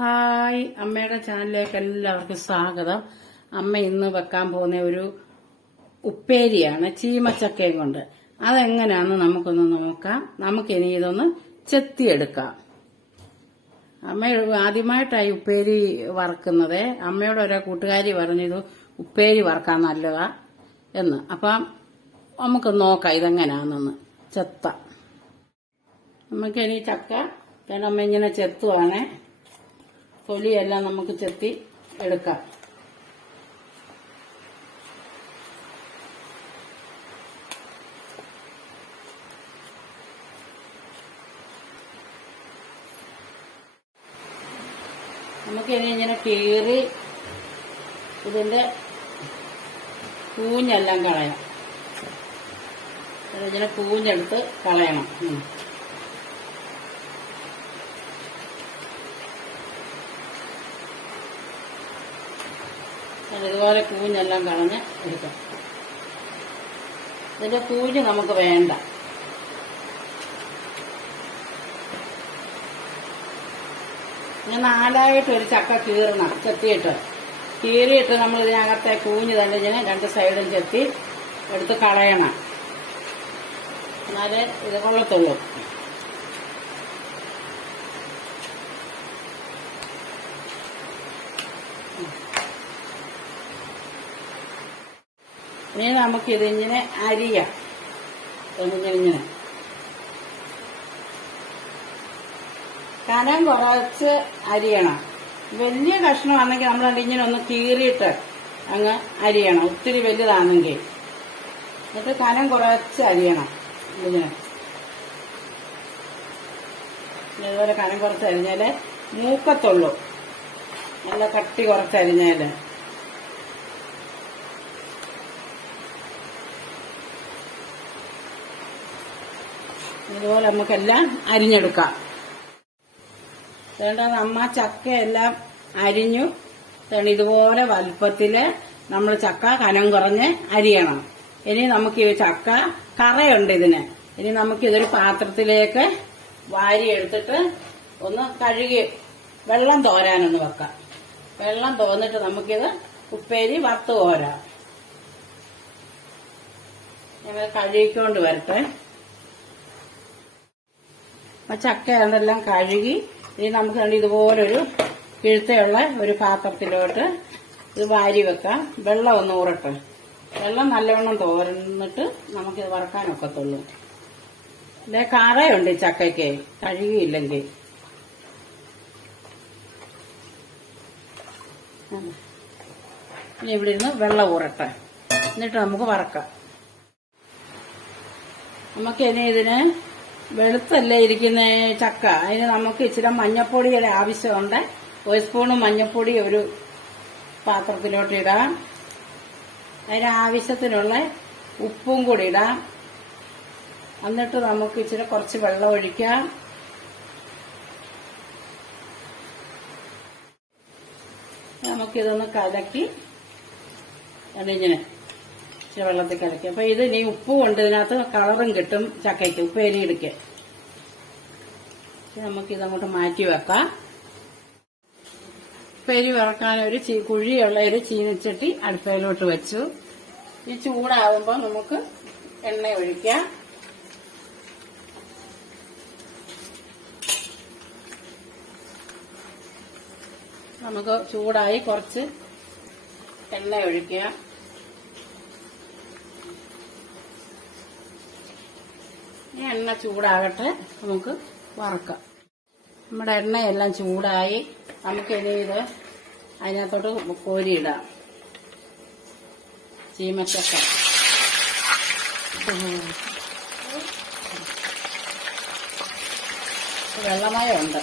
Hi അമ്മയുടെ ചാനലിലേക്ക് എല്ലാവർക്കും സ്വാഗതം. അമ്മ ഇന്ന് വെക്കാൻ പോകുന്ന ഒരു ഉപ്പേരിയാണ് ചീമച്ചക്കയും കൊണ്ട്. അതെങ്ങനെയാണെന്ന് നമുക്കൊന്ന് നോക്കാം. നമുക്കിനി ഇതൊന്ന് ചെത്തിയെടുക്കാം. അമ്മ ആദ്യമായിട്ടായി ഉപ്പേരി വറക്കുന്നത്. അമ്മയോട് ഒരേ കൂട്ടുകാരി പറഞ്ഞു ഉപ്പേരി വറക്കാൻ നല്ലതാ എന്ന്. അപ്പം നമുക്ക് നോക്കാം ഇതെങ്ങനെയാണെന്ന്. ചെത്ത. നമുക്കിനി ചക്ക. കാരണം അമ്മ ഇങ്ങനെ ചെത്തുവാണേ. തൊലിയെല്ലാം നമുക്ക് ചെത്തി എടുക്കാം. നമുക്കിനി ഇങ്ങനെ കീറി ഇതിന്റെ കൂഞ്ഞെല്ലാം കളയാം. ഇതിങ്ങനെ കൂഞ്ഞെടുത്ത് കളയണം. ഇതുപോലെ കൂഞ്ഞെല്ലാം കളഞ്ഞ് എടുക്കാം. ഇതിന്റെ കൂഞ്ഞ് നമുക്ക് വേണ്ട. ഇങ്ങനെ നാലായിട്ട് ഒരു ചക്ക കീറണം ചെത്തിയിട്ട്. കീറിയിട്ട് നമ്മൾ ഇതിനകത്തെ കൂഞ്ഞ് തന്നെ ഇങ്ങനെ രണ്ട് സൈഡും ചെത്തി എടുത്ത് കളയണം. എന്നാലേ ഇത് കൊള്ളത്തുള്ളൂ. ഇനി നമുക്കിതിങ്ങനെ അരിയാം. ഇങ്ങനെ ഇങ്ങനെ കനം കുറച്ച് അരിയണം. വലിയ കഷ്ണമാണെങ്കിൽ നമ്മൾ ഇങ്ങനെ ഒന്ന് കീറിയിട്ട് അങ്ങ് അരിയണം. ഒത്തിരി വലുതാണെങ്കിൽ. എന്നിട്ട് കനം കുറച്ച് അരിയണം. ഇതിന് ഇതുപോലെ കനം കുറച്ച് അരിഞ്ഞാലേ മൂക്കത്തുള്ളൂ. നല്ല കട്ടി കുറച്ച് അരിഞ്ഞാൽ. ഇതുപോലെ നമുക്കെല്ലാം അരിഞ്ഞെടുക്കാം. വേണ്ട അമ്മ ചക്കയെല്ലാം അരിഞ്ഞു. ഇതുപോലെ വലുപ്പത്തിൽ നമ്മൾ ചക്ക കനം കുറഞ്ഞ് അരിയണം. ഇനി നമുക്ക് ഈ ചക്ക കറയുണ്ട് ഇതിന്. ഇനി നമുക്ക് ഇതൊരു പാത്രത്തിലേക്ക് വാരി എടുത്തിട്ട് ഒന്ന് കഴുകി വെള്ളം തോരാനൊന്ന് വെക്കാം. വെള്ളം തോന്നിട്ട് നമുക്കിത് ഉപ്പേരി വറുത്ത് കോരാം. ഞങ്ങൾ കഴുകിക്കൊണ്ട് വരട്ടെ. ചക്ക അതെല്ലാം കഴുകി ഇനി നമുക്ക് ഇതുപോലൊരു കിഴുത്തയുള്ള ഒരു പാത്രത്തിലോട്ട് ഇത് വാരി വെക്കാം. വെള്ളം ഒന്ന് ഊറട്ടെ. വെള്ളം നല്ലവണ്ണം തോരന്നിട്ട് നമുക്കിത് വറക്കാനൊക്കത്തുള്ളൂ ഇല്ലേ കറയുണ്ട് ചക്കയ്ക്ക്. കഴുകിയില്ലെങ്കിൽ. ഇനി ഇവിടെ ഇരുന്ന് വെള്ളം ഊറട്ടെ. എന്നിട്ട് നമുക്ക് വറക്കാം. നമുക്ക് ഇനി ഇതിന് വെളുത്തല്ലേ ഇരിക്കുന്ന ചക്ക. അതിന് നമുക്ക് ഇച്ചിരി മഞ്ഞപ്പൊടിയുടെ ആവശ്യമുണ്ട്. ഒരു സ്പൂണ് മഞ്ഞപ്പൊടി ഒരു പാത്രത്തിലോട്ട് ഇടാം. അതിന് ആവശ്യത്തിനുള്ള ഉപ്പും കൂടി ഇടാം. എന്നിട്ട് നമുക്ക് ഇച്ചിരി കുറച്ച് വെള്ളം ഒഴിക്കാം. നമുക്കിതൊന്ന് കലക്കി. അതിങ്ങനെ വെള്ളത്തിൽ കലക്കി. അപ്പൊ ഇത് ഇനി ഉപ്പ് കൊണ്ട് ഇതിനകത്ത് കളറും കിട്ടും. ചക്കയ്ക്ക് ഉപ്പേരി എടുക്കുക നമുക്ക് ഇതങ്ങോട്ട് മാറ്റി വെക്കാം. ഉപ്പേരി വറക്കാൻ ഒരു കുഴിയുള്ള ഒരു ചീനച്ചട്ടി അടുപ്പയിലോട്ട് വെച്ചു. ഈ ചൂടാകുമ്പോൾ നമുക്ക് എണ്ണ ഒഴിക്കാം. നമുക്ക് ചൂടായി കുറച്ച് എണ്ണ ഒഴിക്കുക എണ്ണ ചൂടാകട്ടെ. നമുക്ക് വറക്കാം. നമ്മുടെ എണ്ണയെല്ലാം ചൂടായി. നമുക്ക് ഇത് അതിനകത്തോട്ട് കോരിയിടാം. ചീമച്ചക്ക. വെള്ളമയമുണ്ട്.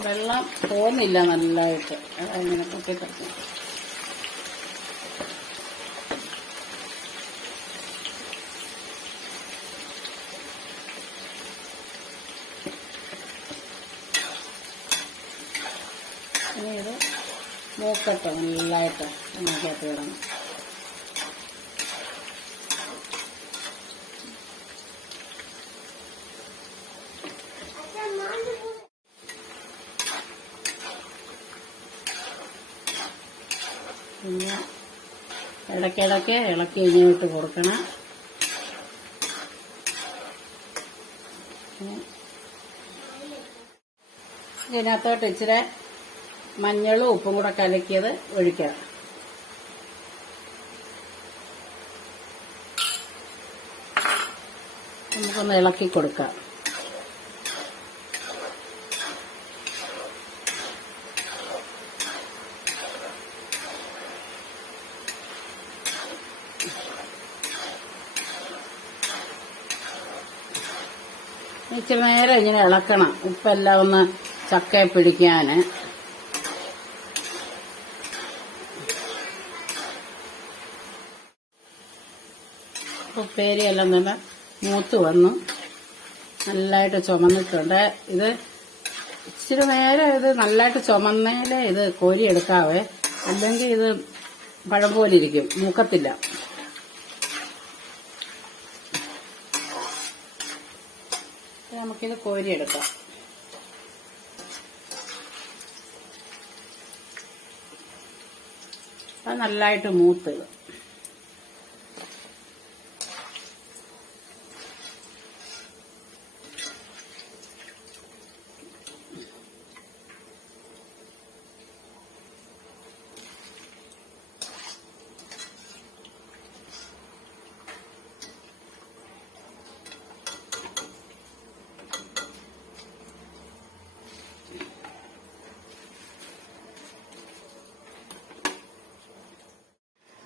വെള്ളം തോന്നില്ല നല്ലതായിട്ട്. ഇങ്ങനെ പൊട്ടി മൂക്കട്ടോ നല്ലതായിട്ട് അതിനകത്ത് ഇടണം. പിന്നെ ഇടയ്ക്കിടയ്ക്ക് ഇളക്കി ഇങ്ങോട്ട് കൊടുക്കണം. ഇതിനകത്തോട്ട് ഇച്ചിരി മഞ്ഞളും ഉപ്പും കൂടെ കലക്കിയത് ഒഴിക്കാം. നമുക്കൊന്ന് ഇളക്കി കൊടുക്കാം. ഇച്ചിരി നേരം ഇങ്ങനെ ഇളക്കണം. ഉപ്പെല്ലാം ഒന്ന് ചക്കയെ പിടിക്കാന്. ഉപ്പേരിയെല്ലാം നല്ല മൂത്ത് വന്നു. നല്ലതായിട്ട് ചുമന്നിട്ടുണ്ട്. ഇത് ഇച്ചിരി നേരം ഇത് നല്ലതായിട്ട് ചുമന്നേലെ ഇത് കോരി എടുക്കാവേ. അല്ലെങ്കിൽ ഇത് പഴം പോലെ ഇരിക്കും. മൂക്കത്തില്ല. നമുക്കിത് കോരിയെടുക്കാം അത് നല്ലതായിട്ട്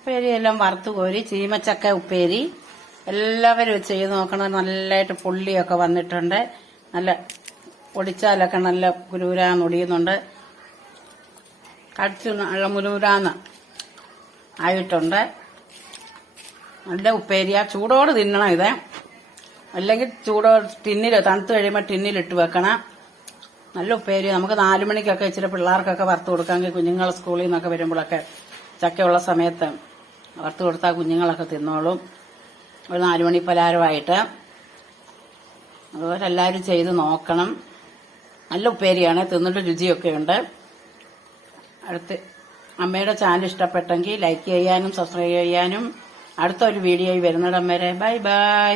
മൂത്ത് ഉപ്പേരിയെല്ലാം വറുത്ത് കോരി ചീമച്ചക്ക ഉപ്പേരി എല്ലാവരും ചെയ്ത് നോക്കണം. നല്ലതായിട്ട് പുള്ളിയൊക്കെ വന്നിട്ടുണ്ട്. നല്ല പൊടിച്ചാലൊക്കെ നല്ല കുരൂരാന്ന് ഒടിയുന്നുണ്ട്. കടിച്ചു നല്ല മുരൂരാന്ന് ആയിട്ടുണ്ട്. നല്ല ഉപ്പേരിയ. ചൂടോട് തിന്നണം ഇത്. അല്ലെങ്കിൽ ചൂടോ ടിന്നിൽ തണുത്ത് കഴിയുമ്പോൾ ടിന്നിലിട്ട് വെക്കണം. നല്ല ഉപ്പേരി. നമുക്ക് നാലു മണിക്കൊക്കെ ഇച്ചിരി പിള്ളേർക്കൊക്കെ വറുത്ത് കൊടുക്കാമെങ്കിൽ കുഞ്ഞുങ്ങൾ സ്കൂളിൽ നിന്നൊക്കെ വരുമ്പോഴൊക്കെ ചക്കയുള്ള സമയത്ത് വറുത്ത് കൊടുത്താൽ കുഞ്ഞുങ്ങളൊക്കെ തിന്നോളും. ഒരു നാലുമണി പലഹാരമായിട്ട്. അതുപോലെ എല്ലാവരും ചെയ്ത് നോക്കണം. നല്ല ഉപ്പേരിയാണ് തിന്നിട്ട് രുചിയൊക്കെ ഉണ്ട്. അടുത്ത് അമ്മയുടെ ചാനൽ ഇഷ്ടപ്പെട്ടെങ്കിൽ ലൈക്ക് ചെയ്യാനും സബ്സ്ക്രൈബ് ചെയ്യാനും. അടുത്ത ഒരു വീഡിയോയിൽ വരുന്നിടം വരെ. Bye bye.